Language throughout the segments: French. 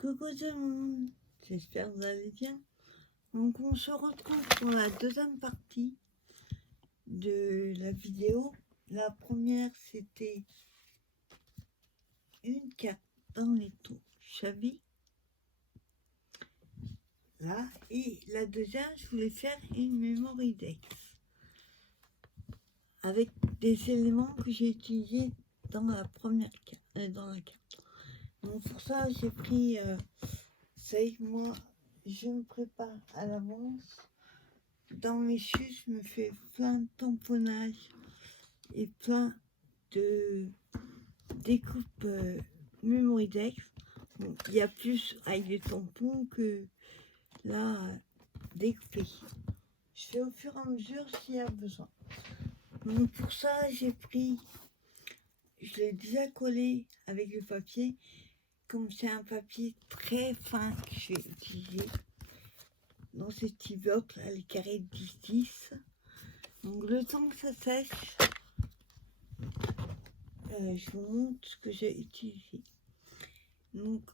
Coucou tout le monde, j'espère que vous allez bien. Donc on se retrouve pour la deuxième partie de la vidéo. La première c'était une carte dans les taux Chavis. Là, et la deuxième je voulais faire une memory dex avec des éléments que j'ai utilisés dans la première carte, dans la carte. Donc pour ça j'ai pris, vous savez que moi je me prépare à l'avance. Dans mes chutes, je me fais plein de tamponnage et plein de découpes memory dex. Bon, il y a plus avec les tampons que là découpé. Je fais au fur et à mesure s'il y a besoin. Donc pour ça, j'ai pris, je l'ai déjà collé avec le papier. Comme c'est un papier très fin que je vais utiliser dans ces petits blocs là, les carrés de 10-10. Donc le temps que ça sèche, je vous montre ce que j'ai utilisé. Donc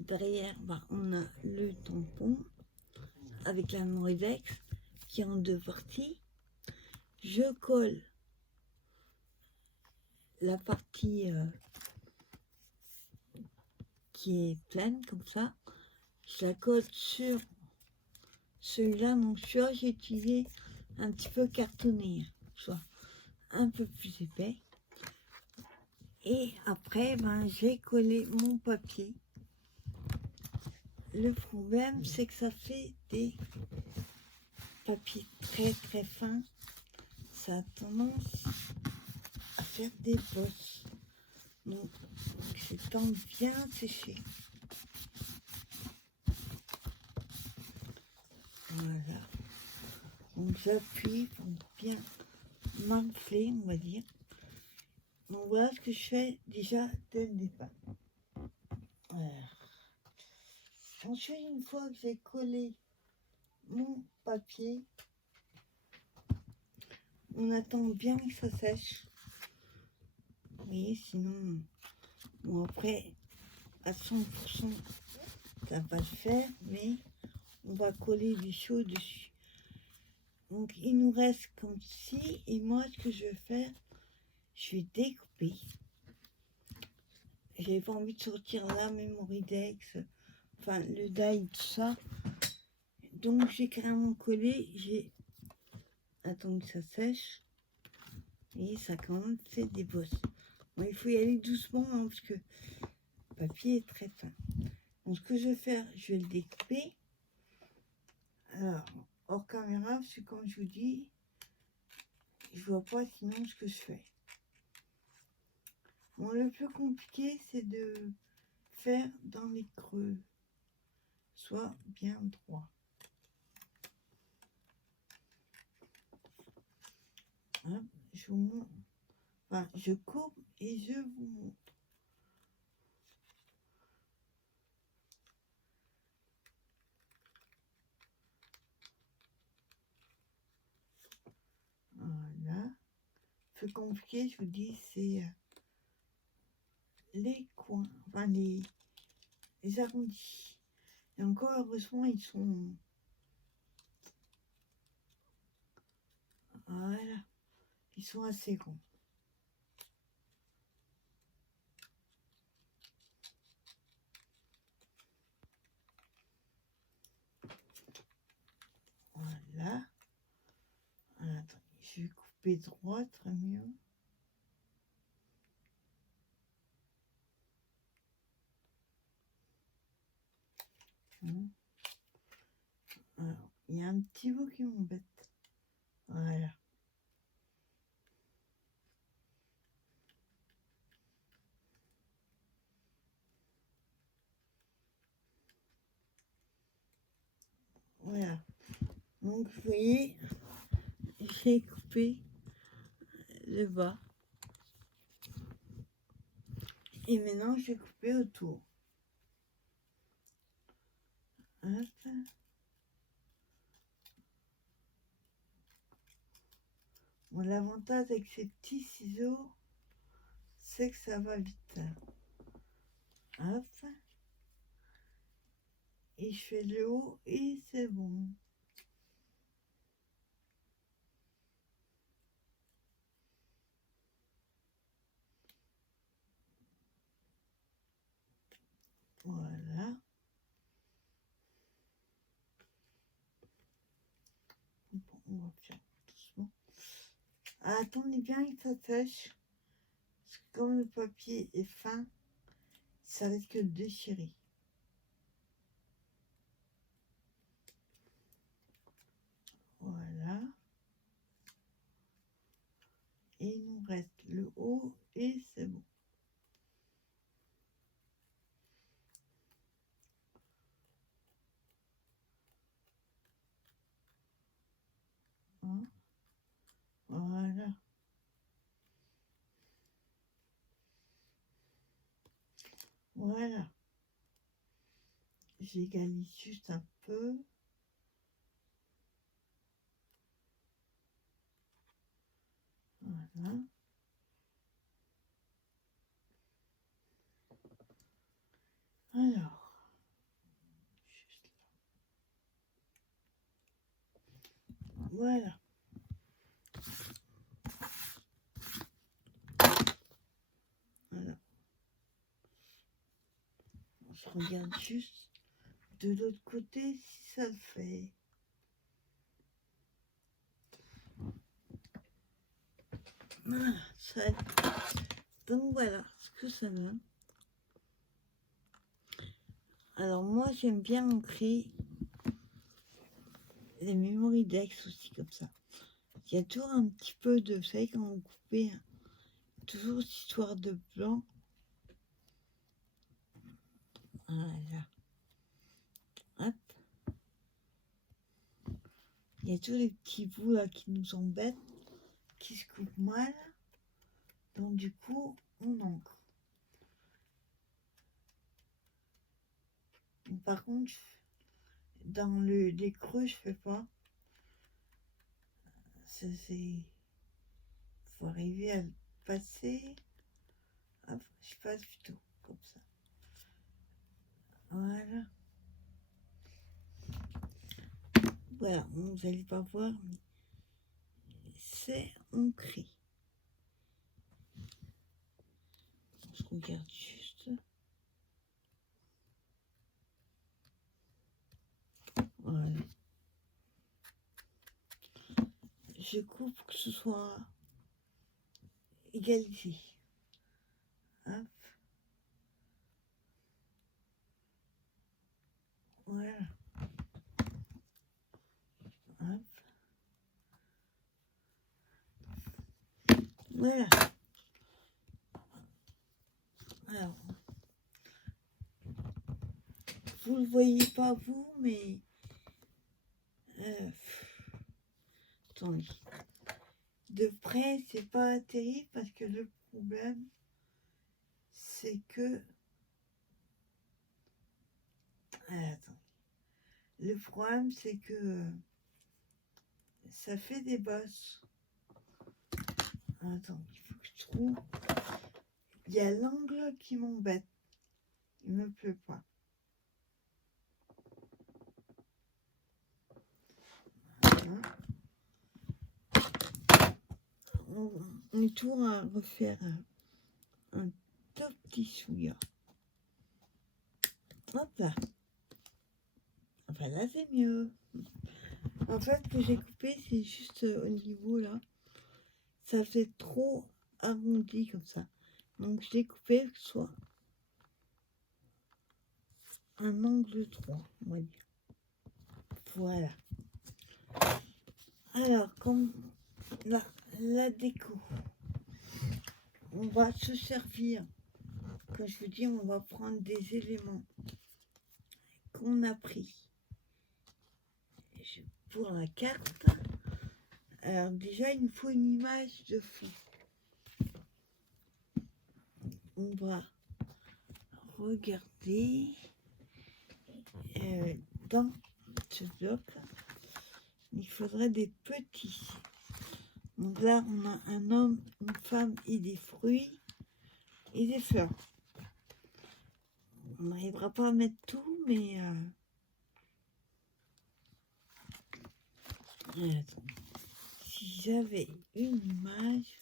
derrière, on a le tampon avec la memory dex qui est en deux parties. Je colle la partie qui est pleine comme ça. Je la colle sur celui-là. Donc celui-là, j'ai utilisé un petit peu cartonné, soit un peu plus épais. Et après, j'ai collé mon papier. Le problème, c'est que ça fait des papiers très très fins. Ça a tendance à faire des bosses. Donc, c'est temps bien sécher. Voilà. Donc, j'appuie pour bien m'enfler, on va dire. Donc, voilà ce que je fais déjà dès le départ. Ensuite, une fois que j'ai collé mon papier, on attend bien que ça sèche. Vous voyez, sinon, bon après, à 100%, ça va pas le faire, mais on va coller du chaud dessus. Donc, il nous reste comme ci, et moi, ce que je vais faire, je vais découper. J'avais pas envie de sortir la memory dex, enfin, le die, tout ça. Donc, j'ai carrément collé, j'ai attendu que ça sèche. Et ça quand même fait des bosses. Bon, il faut y aller doucement hein, parce que le papier est très fin. Donc ce que je vais faire, je vais le découper. Alors, hors caméra, parce que comme je vous dis, je vois pas sinon ce que je fais. Bon, le plus compliqué, c'est de faire dans les creux. Soit bien droit. Hop, je vous montre. Enfin, je coupe et je vous montre. Voilà. Le plus compliqué, je vous dis, c'est les coins, enfin les arrondis. Et encore, heureusement, ils sont... Voilà. Ils sont assez grands. Voilà. Attends, je vais couper droit, très mieux. Alors, il y a un petit bout qui m'embête. Voilà. Voilà. Donc, vous voyez, j'ai coupé le bas. Et maintenant, je vais couper autour. Hop. Bon, l'avantage avec ces petits ciseaux, c'est que ça va vite. Hop. et je fais le haut et c'est bon. Voilà. Bon, on va faire doucement. Ah, attendez bien que ça sèche. Parce que comme le papier est fin, ça risque de déchirer. Voilà. Et il nous reste le haut et c'est bon. Hein, voilà. Voilà. J'égalise juste un peu. Voilà. Alors, juste là. Voilà. Voilà. Je regarde juste de l'autre côté si ça le fait. Voilà, ça. Donc voilà ce que ça donne. Alors moi j'aime bien ancrer les Memory Dex aussi comme ça. Il y a toujours un petit peu de, vous savez quand vous coupez, toujours cette histoire de blanc. Voilà. Hop. Il y a tous les petits bouts là qui nous embêtent, qui se coupent mal. Donc du coup, on encre. Par contre, dans les creux, je fais pas. C'est faut arriver à le passer. Hop, je passe plutôt comme ça. Voilà. Voilà, vous n'allez pas voir, mais c'est ancré. Je regarde juste. Voilà. Je coupe que ce soit égalisé. Hop. Voilà. Hop. Voilà. Alors, vous le voyez pas vous, mais attendez. De près, c'est pas terrible parce que le problème, c'est que attends. Le problème, c'est que ça fait des bosses. Attends, il faut que je trouve. Il y a l'angle qui m'embête. Il me plaît pas. Voilà. On est toujours à refaire un tout petit souillard. Hop là. Enfin là, c'est mieux. En fait, ce que j'ai coupé, c'est juste au niveau là. Ça fait trop arrondi comme ça. Donc, je l'ai coupé que ce soit un angle droit, on va dire. Voilà. Alors, comme la déco, on va se servir, quand je veux dire, on va prendre des éléments qu'on a pris pour la carte. Alors déjà, il nous faut une image de fond. On va regarder dans ce bloc. Il faudrait des petits. Donc là, on a un homme, une femme et des fruits et des fleurs. On n'arrivera pas à mettre tout, mais Attends. Si j'avais une image...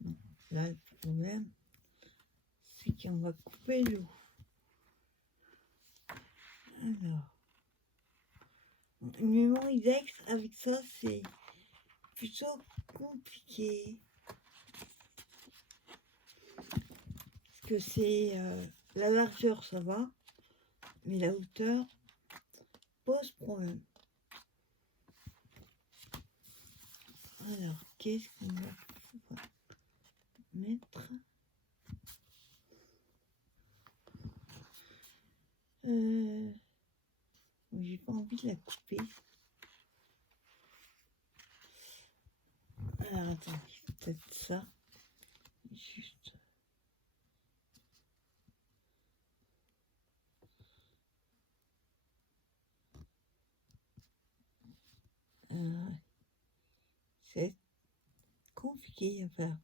Non, là, le problème, c'est qu'on va couper l'eau. Alors, une mémoire index, avec ça, c'est plutôt compliqué. Parce que c'est la largeur, ça va, mais la hauteur pose problème. Alors, qu'est-ce qu'on va pouvoir mettre? J'ai pas envie de la couper. Alors, attends, peut-être ça. Juste. C'est compliqué à faire.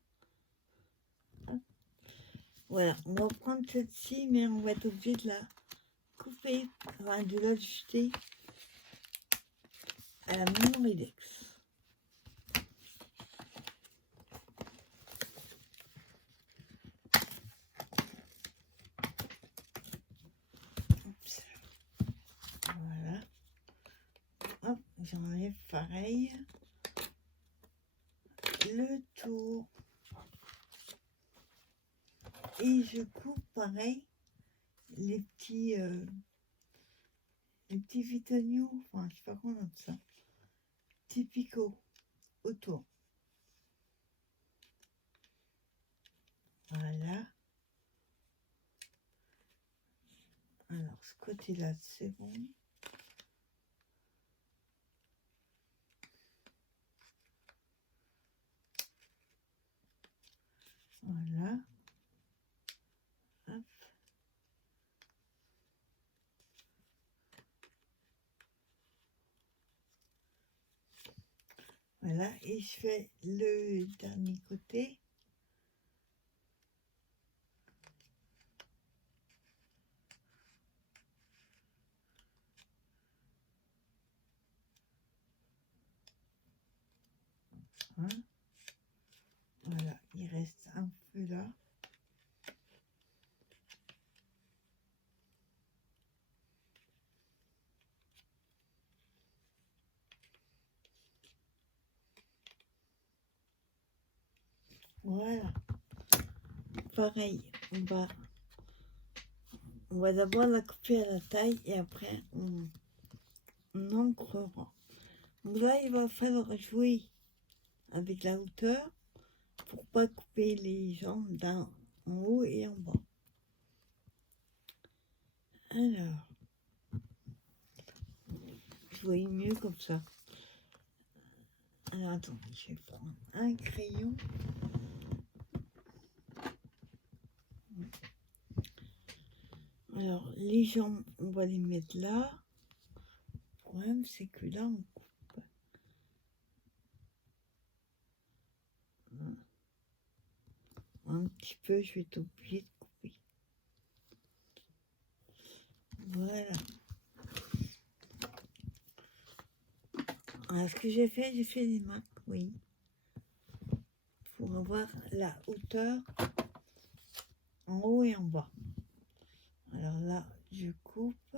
Voilà, on va prendre celle-ci, mais on va être obligé de la couper, enfin de l'ajuster à la mémoire index. Oups. Voilà. Hop, j'enlève pareil. Le tour. Et je coupe pareil les petits vitoniaux, enfin je sais pas comment on appelle ça, petits picots autour. Voilà. Alors ce côté-là c'est bon. Voilà. Hop. Voilà, et je fais le dernier côté. Hein. Voilà, il reste un peu là. Voilà. Pareil, on va d'abord la couper à la taille et après on encrera. Donc là, il va falloir jouer avec la hauteur pour pas couper les jambes en haut et en bas. Alors, je vois mieux comme ça. Alors, attends, je vais prendre un crayon. Alors, les jambes, on va les mettre là. Le problème, c'est que là, on coupe. Un petit peu, je vais être obligée de couper. Voilà. Alors, ce que j'ai fait des marques, oui. Pour avoir la hauteur en haut et en bas. Alors là, je coupe.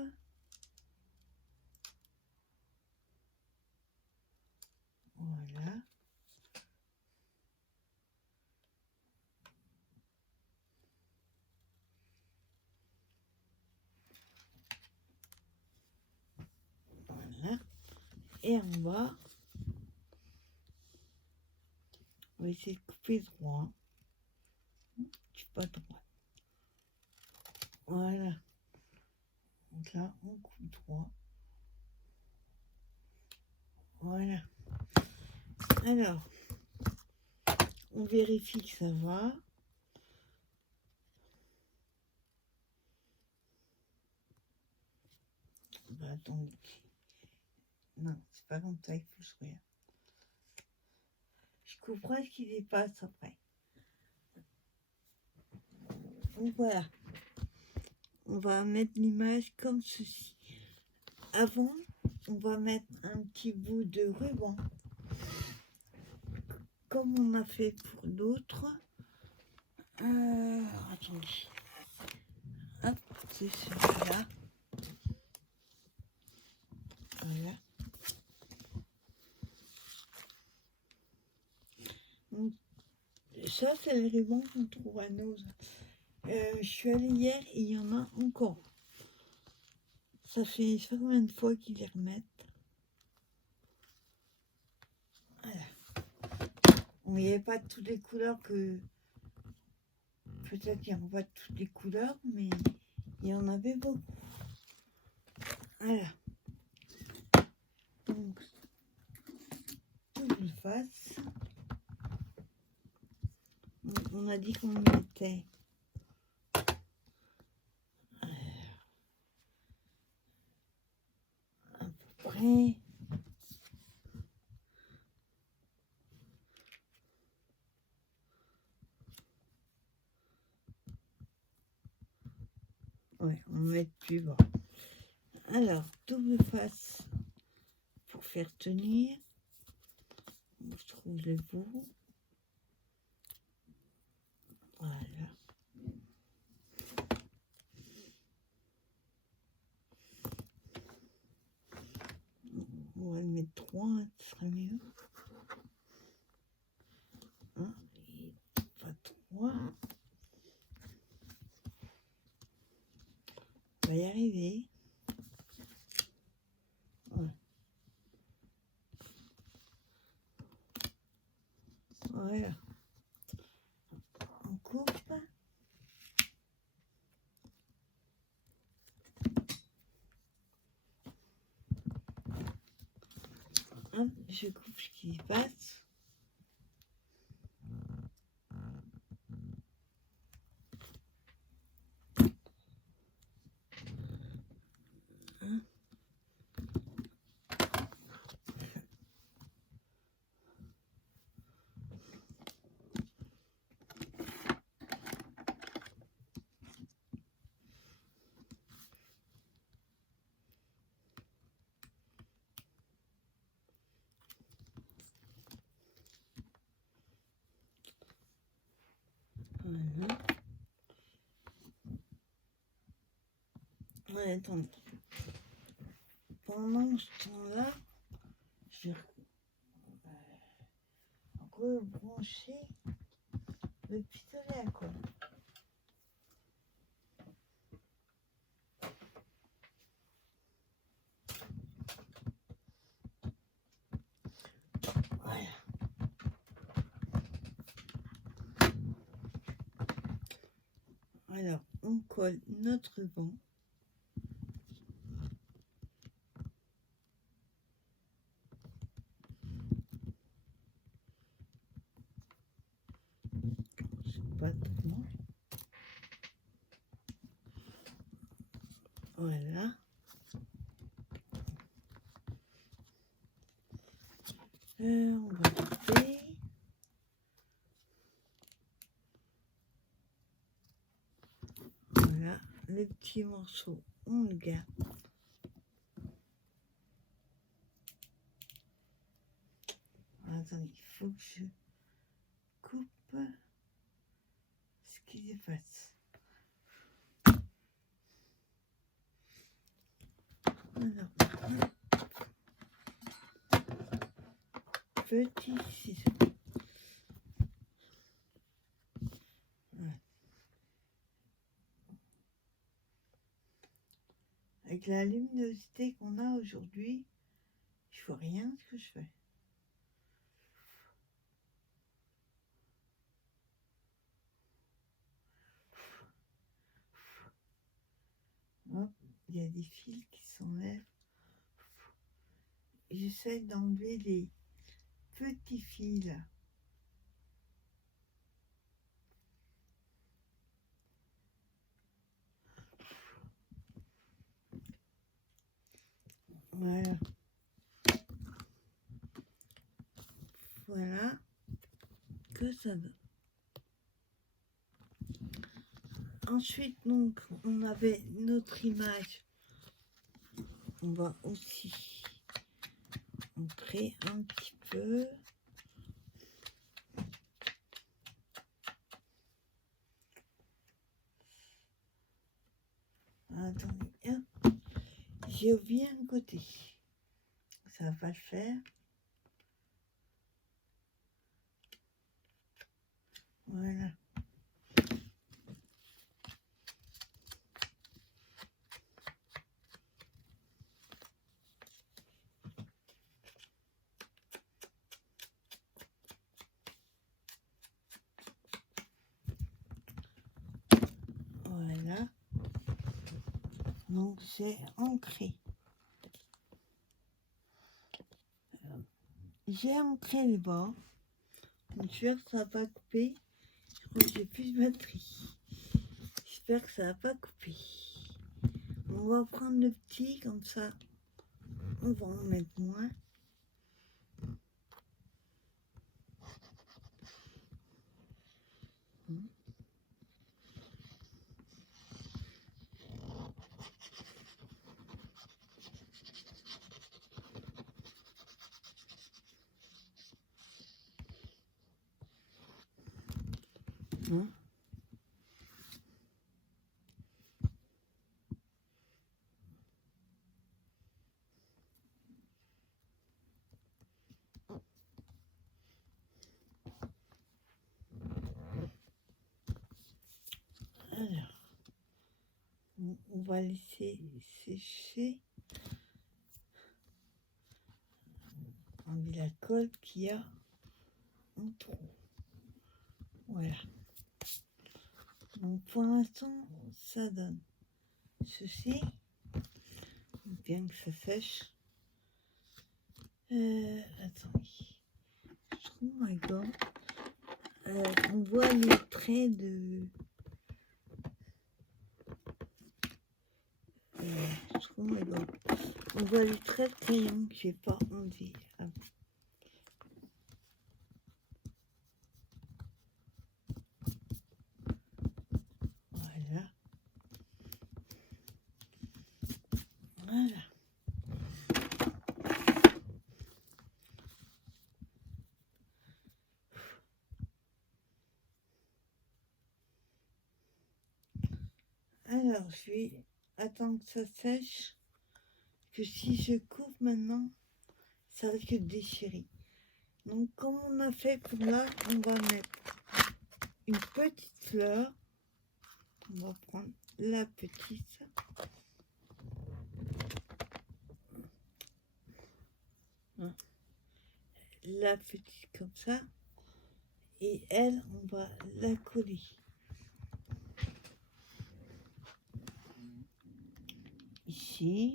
Voilà. Voilà. Et en bas, on va essayer de couper droit. Je suis pas droit. Voilà. Donc là, on coupe droit. Voilà. Alors, on vérifie que ça va. Bah, attendez. Non, c'est pas comme ça, il faut se regarder. Je couperai ce qui dépasse après. Donc voilà. On va mettre l'image comme ceci. avant, on va mettre un petit bout de ruban, comme on a fait pour l'autre. Attendez. Hop, c'est celui-là. Voilà. Donc, ça, c'est le ruban qu'on trouve à nos. Je suis allée hier et il y en a encore. Ça fait combien de fois qu'ils les remettent. Voilà. Bon, il n'y avait pas toutes les couleurs que... Peut-être qu'il n'y en a pas toutes les couleurs, mais il y en avait beaucoup. Voilà. Donc, double face. On a dit qu'on mettait à peu près... Ouais, on va mettre plus bas. Alors, double face pour faire tenir. Je trouve le bout. Voilà. On va le mettre 3, ce serait mieux. Hein, et pas 3. On va y arriver. Voilà. Voilà. On coupe. Hop, je coupe ce qui passe. Hein. Voilà. Ouais, attendez. Pendant ce temps-là, je vais rebrancher le pistolet à colle. Voilà. Alors, on colle notre ruban. C'est pas trop. Voilà. On va couper. Voilà. Le petit morceau, on le garde. Attendez, il faut que je coupe ce qui dépasse. Alors, petit ciseau. Voilà. Avec la luminosité qu'on a aujourd'hui, je vois rien de ce que je fais. Hop, il y a des fils qui s'enlèvent. J'essaie d'enlever les petits fils. Voilà. Voilà que ça donne. Ensuite, donc, on avait notre image on va aussi ancrer un petit peu. Attendez, hop. J'ai oublié un côté. Ça va pas le faire. Voilà. Voilà. Donc c'est ancré. J'ai ancré les bords. J'espère que ça va pas couper. Je crois que j'ai plus de batterie. J'espère que ça va pas couper. On va prendre le petit comme ça. On va en mettre moins. Alors, on va laisser sécher. On met la colle qu'il y a en trop. Voilà. Donc pour l'instant, ça donne ceci. Bien que ça sèche. Attendez. Je trouve ma gomme. On voit les traits de... je trouve ma gomme. On voit les traits de crayon que j'ai pas enlevé. Voilà. Voilà. Alors, je vais attendre que ça sèche. Que si je coupe maintenant, ça risque de déchirer. Donc, comme on a fait pour là, on va mettre une petite fleur. On va prendre la petite. La petite comme ça. Et elle, on va la coller. Ici.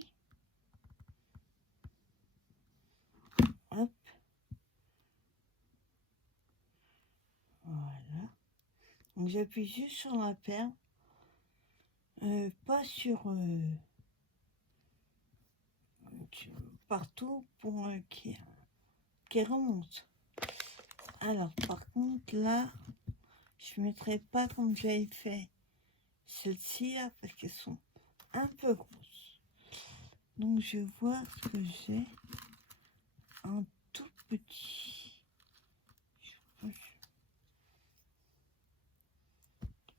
Hop. Voilà. Donc j'appuie juste sur la perle. Pas sur... partout pour qu'elle remonte. Alors par contre là, je ne mettrai pas comme j'avais fait celles-ci là parce qu'elles sont un peu grosses. Donc je vois ce que j'ai un tout petit.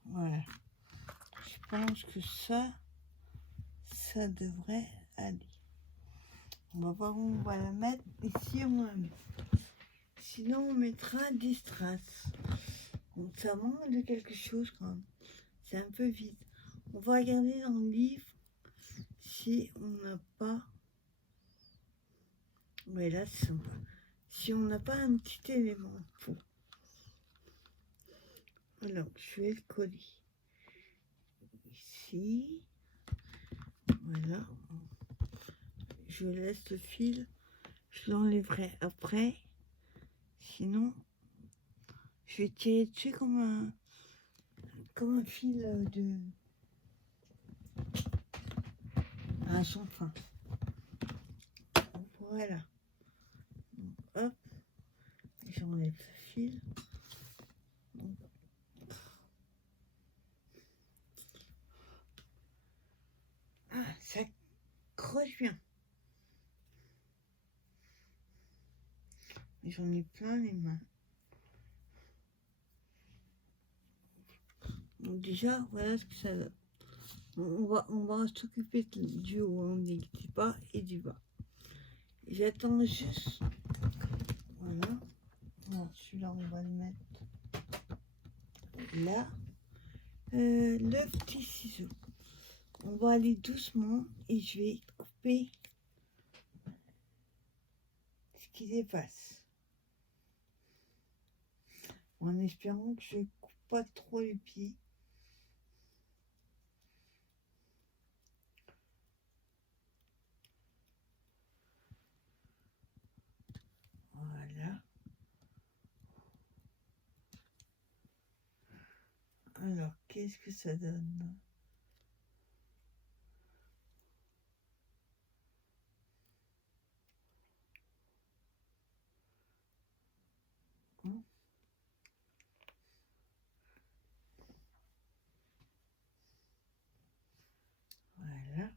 Voilà. Je pense que ça devrait aller. On va voir où on va la mettre et si on la met. Sinon on mettra des strass. Donc ça manque de quelque chose quand même. C'est un peu vide. On va regarder dans le livre si on n'a pas... Ouais, là, c'est sympa. Si on n'a pas un petit élément pour... Alors, je vais le coller. Ici. Voilà. Je laisse le fil. Je l'enlèverai après. Sinon, je vais tirer dessus comme un fil de... un sans fin. Voilà. Donc, hop. J'enlève le fil. Donc, ah, ça croche bien. J'en ai plein les mains. Donc déjà, voilà ce que ça donne. On va s'occuper du haut, on dit du bas et du bas. J'attends juste. Voilà. Alors celui-là, on va le mettre là. Le petit ciseau. On va aller doucement et je vais couper ce qui dépasse. En espérant que je ne coupe pas trop les pieds. Voilà. Alors, qu'est-ce que ça donne? Voilà.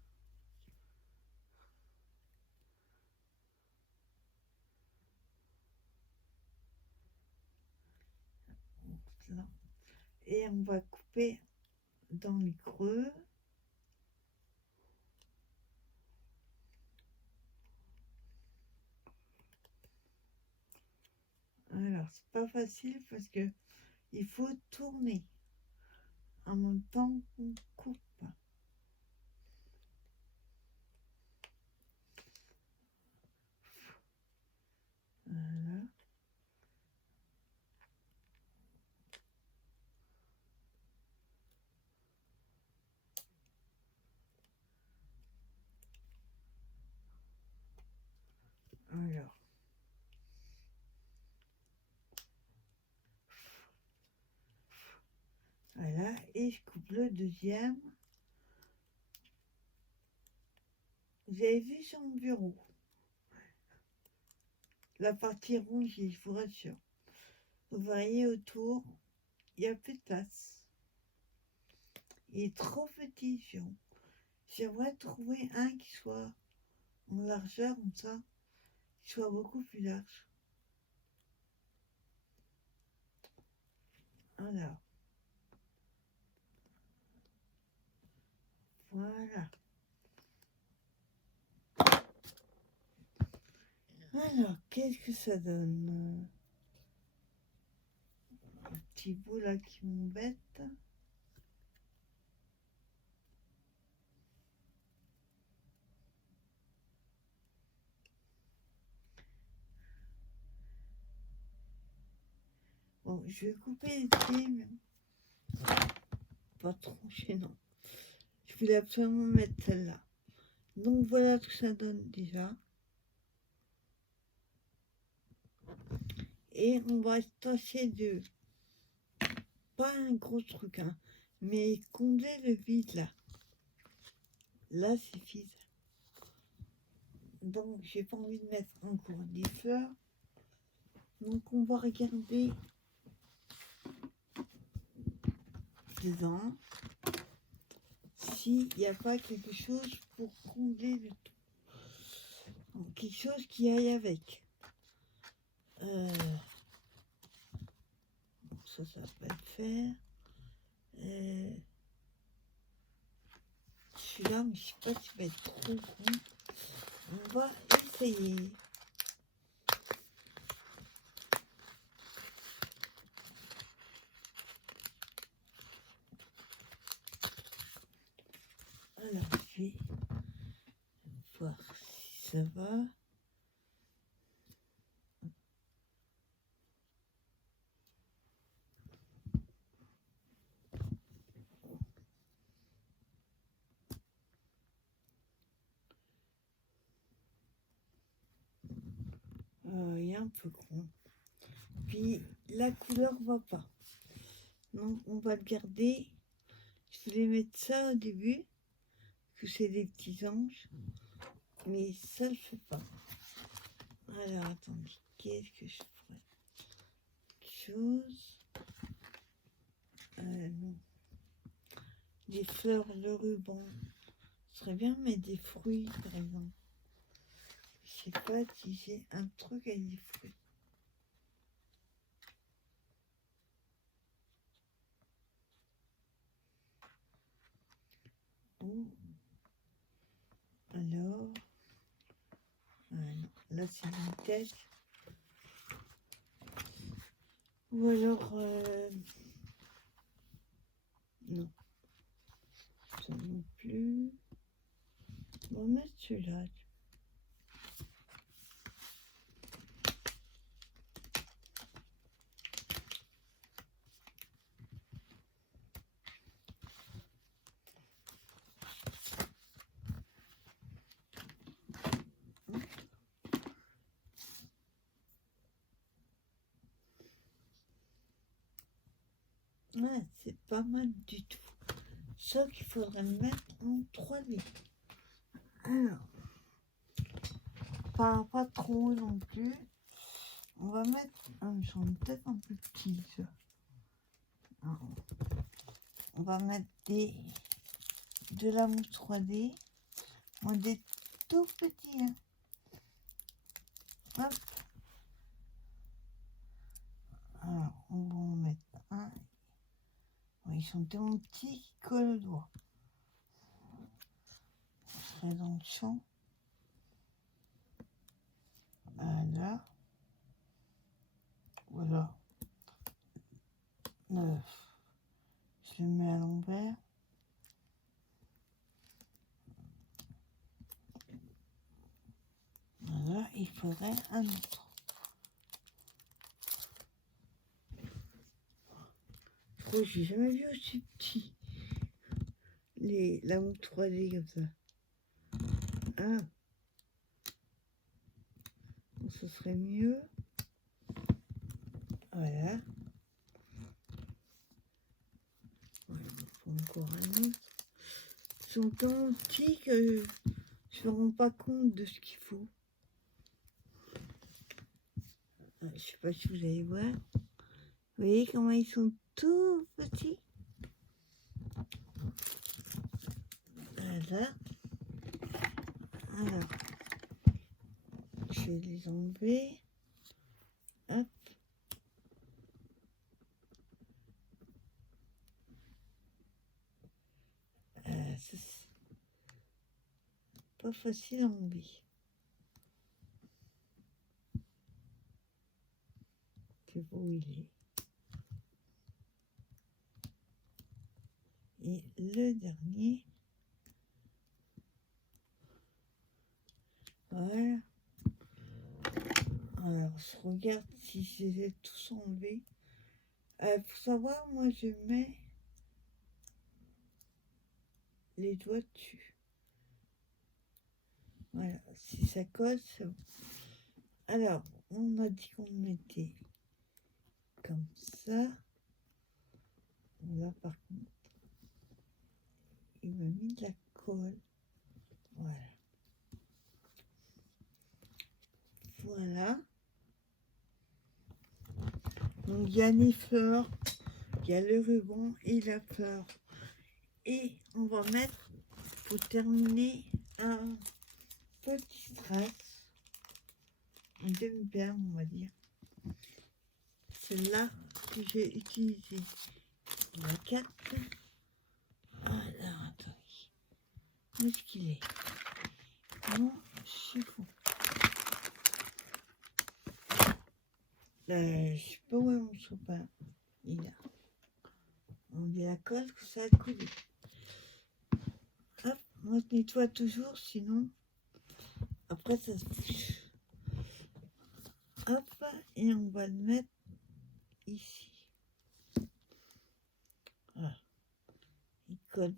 Là. Et on va couper dans les creux. Alors, c'est pas facile parce que il faut tourner en même temps qu'on coupe. Voilà. Alors. Voilà, et je coupe le deuxième. Vous avez vu sur mon bureau la partie rouge, je vous rassure. Vous voyez autour, il n'y a plus de place. Il est trop petit, j'aimerais trouver un qui soit en largeur comme ça, qui soit beaucoup plus large. Alors. Voilà. Alors, qu'est-ce que ça donne? Un petit bout là qui m'embête. Bon, je vais couper les pieds, mais pas trop gênant. Je voulais absolument mettre celle-là. Donc voilà ce que ça donne déjà. Et on va tâcher de, pas un gros truc, hein, mais combler le vide là. Là, c'est vide. Donc j'ai pas envie de mettre encore des fleurs. Donc on va regarder dedans s'il n'y a pas quelque chose pour combler le tout. Donc, quelque chose qui aille avec. Ça va pas le faire. Celui-là, mais je sais pas si va être trop grand. On va essayer. Alors, je vais voir si ça va. Il est un peu grand. Puis la couleur va pas. Donc on va le garder. Je voulais mettre ça au début, que c'est des petits anges, mais ça le fait pas. Alors attendez, qu'est-ce que je ferais? Quelque chose. Non. Des fleurs, le ruban. Ce serait bien mettre des fruits par exemple. Je sais pas si j'ai un truc avec des fruits. Oh. Alors, non, là c'est une tête. Ou alors, non, ça non plus. On va mettre celui-là. Ouais, c'est pas mal du tout. Sauf qu'il faudrait le mettre en 3D. Alors, pas trop non plus. On va mettre un sont peut-être un peu petits. Ça. On va mettre de la mousse 3D. On des tout petits. Hein. Hop. Alors, on va en mettre un. Ils sont tellement petits qu'ils collent au doigt. On serait dans le champ. Là. Voilà. 9. Je le mets à l'envers. Voilà, il faudrait un autre. Oh, j'ai jamais vu aussi petit. La mousse 3D comme ça. Ah. Ce serait mieux. Voilà. Voilà, il faut encore un autre. Ils sont tellement petits que je ne me rends pas compte de ce qu'il faut. Je ne sais pas si vous allez voir. Vous voyez comment ils sont tout petits. Voilà. Alors, je vais les enlever. Hop. C'est pas facile à enlever. Que où il est. Et le dernier. Voilà. Alors, je regarde si je les ai tous enlevés. Pour savoir, moi, je mets les doigts dessus. Voilà, si ça colle, ça... Alors, on a dit qu'on mettait comme ça. Là, par contre, il m'a mis de la colle. Voilà. Voilà. Donc, il y a les fleurs, il y a le ruban et la fleur. Et on va mettre, pour terminer, un petit strass, une demi-perle, on va dire. Celle-là que j'ai utilisée. La 4. Alors, attendez. Où est-ce qu'il est? Non, chiffon. Je sais pas où est mon sopin. Il est là. On dit la colle que ça a coulé. Hop, on se nettoie toujours, sinon après ça se bouge. Hop, et on va le mettre ici. Voilà. Il colle.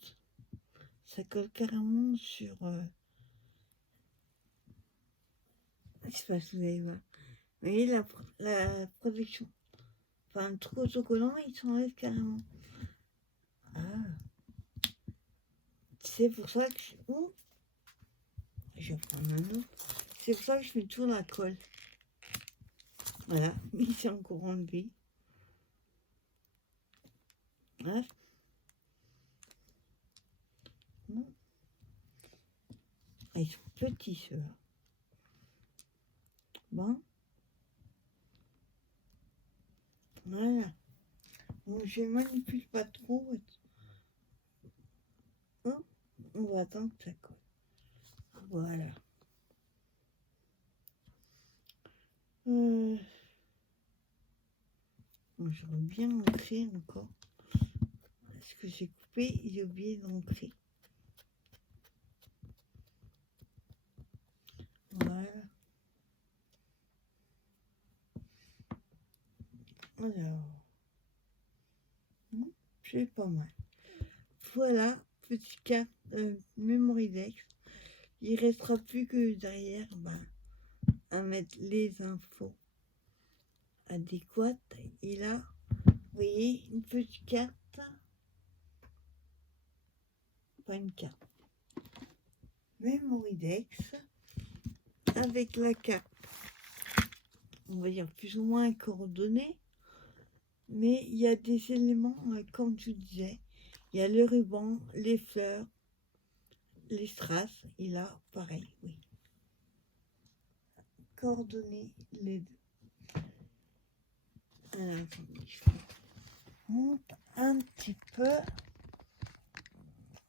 Ça colle carrément sur... Je sais pas si vous allez voir. Vous voyez la protection. Enfin, le trou autocollant, il s'enlève carrément. Ah. C'est pour ça que je vais prendre un autre. C'est pour ça que je mets toujours la colle. Voilà, mais c'est encore enlevé. Voilà. Ah, ils sont petits ceux-là. Bon. Voilà. Bon, je manipule pas trop. Hop, on temps que ça colle. Voilà. Bon, j'aurais bien ancré encore. Ce que j'ai coupé, j'ai oublié d'ancrer. Voilà. Alors, c'est pas mal. Voilà, petit carte Memory Dex. Il restera plus que derrière à mettre les infos adéquates. Et là, vous voyez, une petite carte. Pas une carte. Memory Dex avec la carte, on va dire plus ou moins coordonnées, mais il y a des éléments, comme tu disais, il y a le ruban, les fleurs, les strass, et là, pareil, oui. Coordonner les deux. Alors, attendez, je monte un petit peu.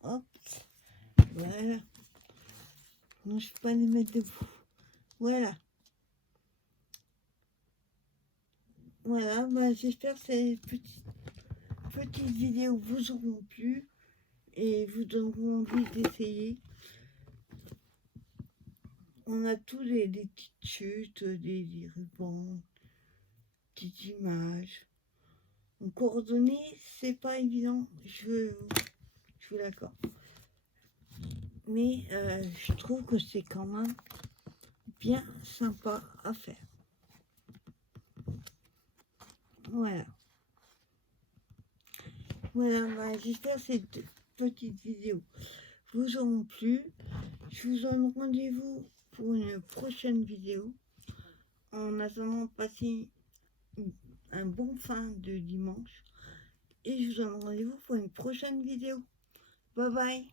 Hop, voilà. Non, je ne peux pas les mettre debout. Voilà. Voilà, j'espère que ces petites vidéos vous auront plu et vous donneront envie d'essayer. On a tous des petites chutes, des rubans, petites images. En coordonnées, c'est pas évident, je vous l'accorde. Mais je trouve que c'est quand même bien sympa à faire. Voilà. Voilà, j'espère que ces petites vidéos vous auront plu. Je vous donne rendez-vous pour une prochaine vidéo. En attendant, passez un bon fin de dimanche. Et je vous donne rendez-vous pour une prochaine vidéo. Bye bye.